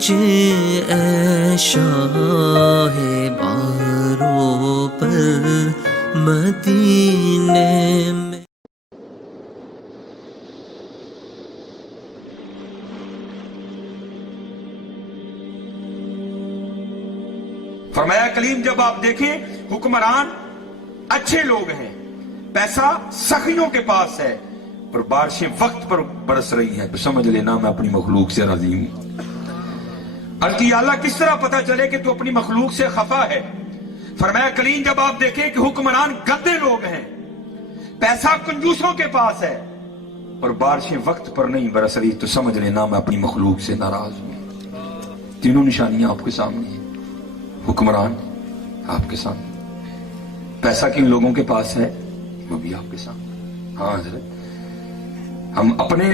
مجھے اے شاہ باروں پر مدینے میں۔ فرمایا کلیم جب آپ دیکھیں حکمران اچھے لوگ ہیں، پیسہ سخیوں کے پاس ہے اور بارشیں وقت پر برس رہی ہیں، تو سمجھ لینا میں اپنی مخلوق سے راضی ہوں۔ عرض کی یا اللہ کس طرح پتہ چلے کہ تو اپنی مخلوق سے خفا ہے؟ فرمایا کلیم جب آپ دیکھیں کہ حکمران گدے لوگ ہیں، پیسہ کنجوسوں کے پاس ہے اور بارشیں وقت پر نہیں برس رہی، تو سمجھ لینا میں اپنی مخلوق سے ناراض ہوں۔ تینوں نشانیاں آپ کے سامنے ہیں، حکمران آپ کے سامنے، پیسہ کن لوگوں کے پاس ہے وہ بھی آپ کے سامنے۔ ہاں حضرت ہم اپنے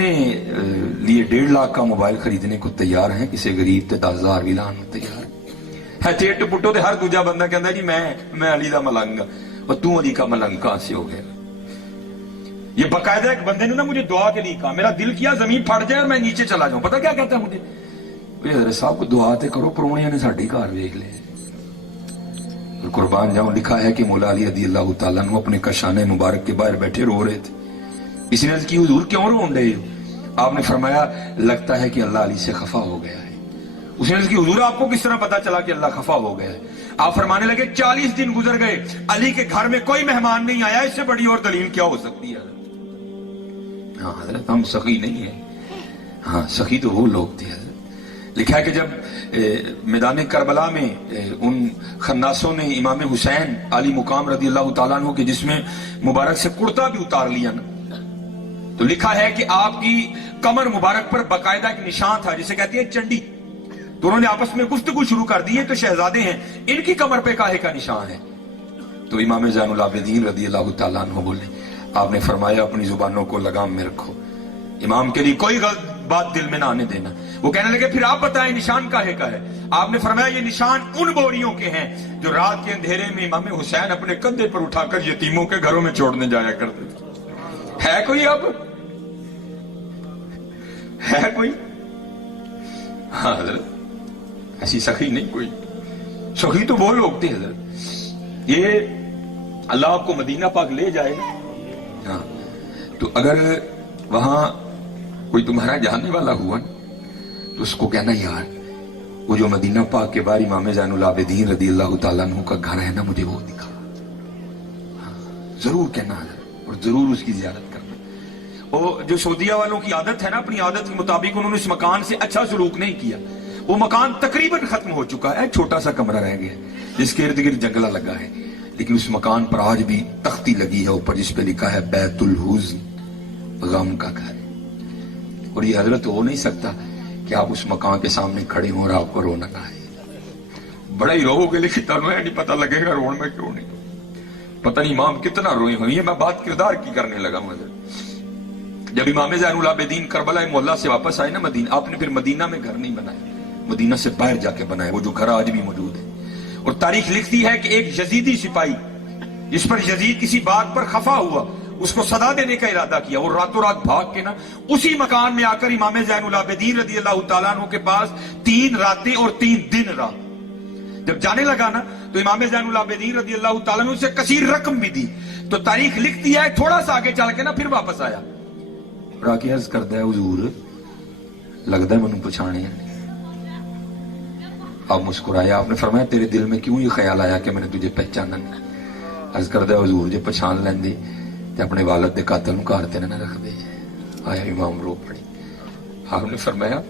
لیے 1.5 لاکھ کا موبائل خریدنے کو تیار ہیں، کسی غریب تے 10,000 بھی لان تیار ہے۔ چیٹ پٹو تے ہر دوجا بندہ کہندا جی میں علی دا ملنگ اور تو علی کا ملنگ کہاں سے ہو گیا؟ یہ باقاعدہ ایک بندے نے نا مجھے دعا کے لیے کہا، میرا دل کیا زمین پھٹ جائے اور میں نیچے چلا جاؤں۔ پتہ کیا کہتا ہے مجھے؟ حضرت صاحب کو دعا تے کرو، پرونیاں نے ساڈی گھر ویکھ لے۔ قربان جاؤں، لکھا ہے کہ مولا علی رضی اللہ تعالیٰ عنہ اپنے کشانے مبارک کے باہر بیٹھے رو رہے تھے۔ کسی نے عرض کی حضور کیوں رون رہے ہو؟ آپ نے فرمایا لگتا ہے کہ اللہ علی سے خفا ہو گیا ہے۔ اس نے عرض کی حضور آپ کو کس طرح پتا چلا کہ اللہ خفا ہو گیا ہے؟ آپ فرمانے لگے 40 دن گزر گئے، علی کے گھر میں کوئی مہمان نہیں آیا، اس سے بڑی اور دلیل کیا ہو سکتی ہے؟ ہاں حضرت ہم سخی نہیں ہیں، ہاں سخی تو وہ لوگ تھے حضرت۔ لکھا ہے کہ جب میدان کربلا میں ان خناسوں نے امام حسین علی مقام رضی اللہ تعالیٰ عنہ کے جسم مبارک سے کرتا بھی اتار لیا نا، تو لکھا ہے کہ آپ کی کمر مبارک پر باقاعدہ ایک نشان تھا جسے کہتی ہے چنڈی۔ تو انہوں نے آپس میں گفتگو شروع کر دی ہے، تو شہزادے ہیں، ان کی کمر پہ کاہے کا نشان ہے؟ تو امام زین العابدین رضی اللہ تعالیٰ عنہ بولے، آپ نے فرمایا اپنی زبانوں کو لگام میں رکھو، امام کے لیے کوئی غلط بات دل میں نہ آنے دینا۔ وہ کہنے لگے پھر آپ بتائیں نشان کاہے کا ہے؟ آپ نے فرمایا یہ نشان ان بوریوں کے ہیں جو رات کے اندھیرے میں امام حسین اپنے کندھے پر اٹھا کر یتیموں کے گھروں میں چھوڑنے جایا کرتے تھے۔ ہے کوئی اب؟ ہے کوئی؟ ہاں حضرت ایسی سخی نہیں کوئی، سخی تو وہ لوگ تھے حضرت۔ یہ اللہ آپ کو مدینہ پاک لے جائے گا، ہاں تو اگر وہاں کوئی تمہارا جاننے والا ہوا تو اس کو کہنا یار وہ جو مدینہ پاک کے باہر امام زین العابدین رضی اللہ تعالیٰ عنہ کا گھر ہے نا مجھے وہ دکھا، ضرور کہنا حضرت، اور ضرور اس کی زیارت کرنا۔ اور جو سعودیہ والوں کی عادت ہے نا، اپنی عادت کے مطابق انہوں نے اس مکان سے اچھا سلوک نہیں کیا۔ وہ مکان تقریباً ختم ہو چکا ہے، چھوٹا سا کمرہ رہ گیا جس کے ارد گرد جنگلہ لگا ہے، لیکن اس مکان پر آج بھی تختی لگی ہے اوپر جس پہ لکھا ہے بیت الحزن، غم کا گھر۔ اور یہ حضرت ہو نہیں سکتا کہ آپ اس مکان کے سامنے کھڑے ہوں اور آپ کو رونا نہ آئے، بڑا ہی رو گے، لیکن تمہیں نہیں پتہ لگے گا رونے میں کیوں نہیں۔ پتہ نہیں امام کتنا روئے ہوں۔ یہ میں بات کردار کی کرنے لگا ہوں حضرت۔ جب امام زین العابدین کربلا محلہ سے واپس آئے نا مدینہ، آپ نے پھر مدینہ میں گھر نہیں بنائے، مدینہ سے باہر جا کے بنائے، وہ جو گھر آج بھی موجود ہے۔ اور تاریخ لکھتی ہے کہ ایک یزیدی سپاہی جس پر یزید کسی بات پر خفا ہوا، اس کو صدا دینے کا ارادہ کیا، اور راتوں رات بھاگ کے نا اسی مکان میں آ کر امام زین العابدین رضی اللہ تعالیٰ عنہ کے پاس 3 راتیں اور 3 دن رہا۔ جب جانے لگا نا تو امام زین العابدین رضی اللہ تعالیٰ عنہ سے کثیر رقم بھی دی۔ تو تاریخ لکھتی ہے تھوڑا سا آگے چل کے نا پھر واپس آیا، راکی عرض کرتا ہے حضور لگتا ہے منو پچھانے ہیں۔ آپ مسکرائے، آپ نے فرمایا تیرے دل میں کیوں یہ خیال آیا کہ میں نے تجھے پہچانا نہیں؟ عرض کرتا ہے حضور جے پہچان لیندے تے اپنے والد دے قاتل نوں گھر تے نہ رکھ دے۔ آیا امام رو پڑی۔ آپ نے فرمایا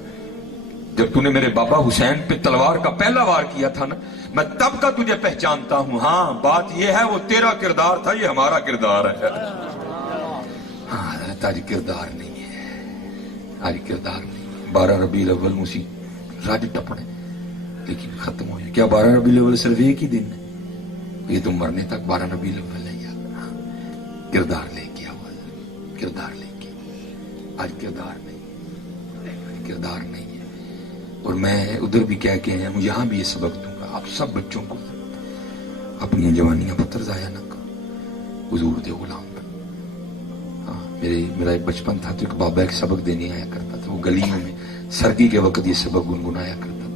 جب تو نے میرے بابا حسین پہ تلوار کا پہلا وار کیا تھا نا، میں تب کا تجھے پہچانتا ہوں۔ ہاں بات یہ ہے وہ تیرا کردار تھا، یہ ہمارا کردار ہے۔ ہاں حضرت آج کردار نہیں ہے، آج کردار نہیں ہے۔ 12 ربیع الاول موسی رج ٹپنے لیکن ختم ہو جائے۔ کیا 12 ربیع الاول صرف ایک ہی دن ہے؟ یہ تو مرنے تک 12 ربیع الاول ہے یار۔ کردار لے کے آؤ، کردار لے کے۔ آج کردار نہیں، کردار نہیں ہے۔ اور میں ادھر بھی کہہ کے آیا ہوں، یہاں بھی یہ سبق دوں گا آپ سب بچوں کو، اپنی جوانیاں پتر ضائع نہ کرو، حضور دے غلام بن۔ ہاں میرا ایک بچپن تھا تو ایک بابا ایک سبق دینے آیا کرتا تھا، وہ گلیوں میں سردی کے وقت یہ سبق گنگنایا کرتا تھا۔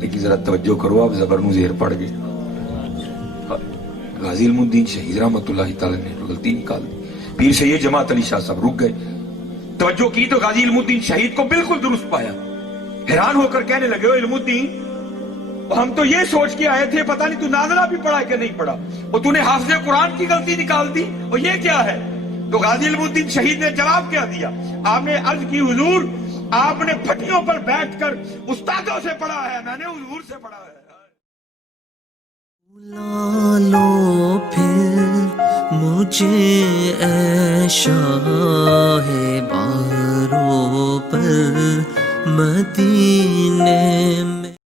لیکن ذرا توجہ کرو، آپ زبر نو زیر پڑ گئے. غازی علم الدین شہید رحمت اللہ تعالی نے غلطی نکال دی. پیر سید جماعت علی شاہ صاحب رک گئے، توجہ کی تو غازی علم الدین شہید کو بالکل درست پایا. حیران ہو کر کہنے لگے، علم الدین ہم تو یہ سوچ کے آئے تھے پتہ نہیں تو نازلہ بھی پڑھا کہ نہیں پڑھا، اور تو نے حافظ قرآن کی غلطی نکال دی، اور یہ کیا ہے؟ تو غازی علم الدین شہید نے جواب کیا دیا؟ آپ نے عرض کی حضور آپ نے پھٹیوں پر بیٹھ کر استادوں سے پڑھا ہے، میں نے حضور سے پڑھا ہے. بلا لو پھر مجھے اے شاہ باروں پر مدینے میں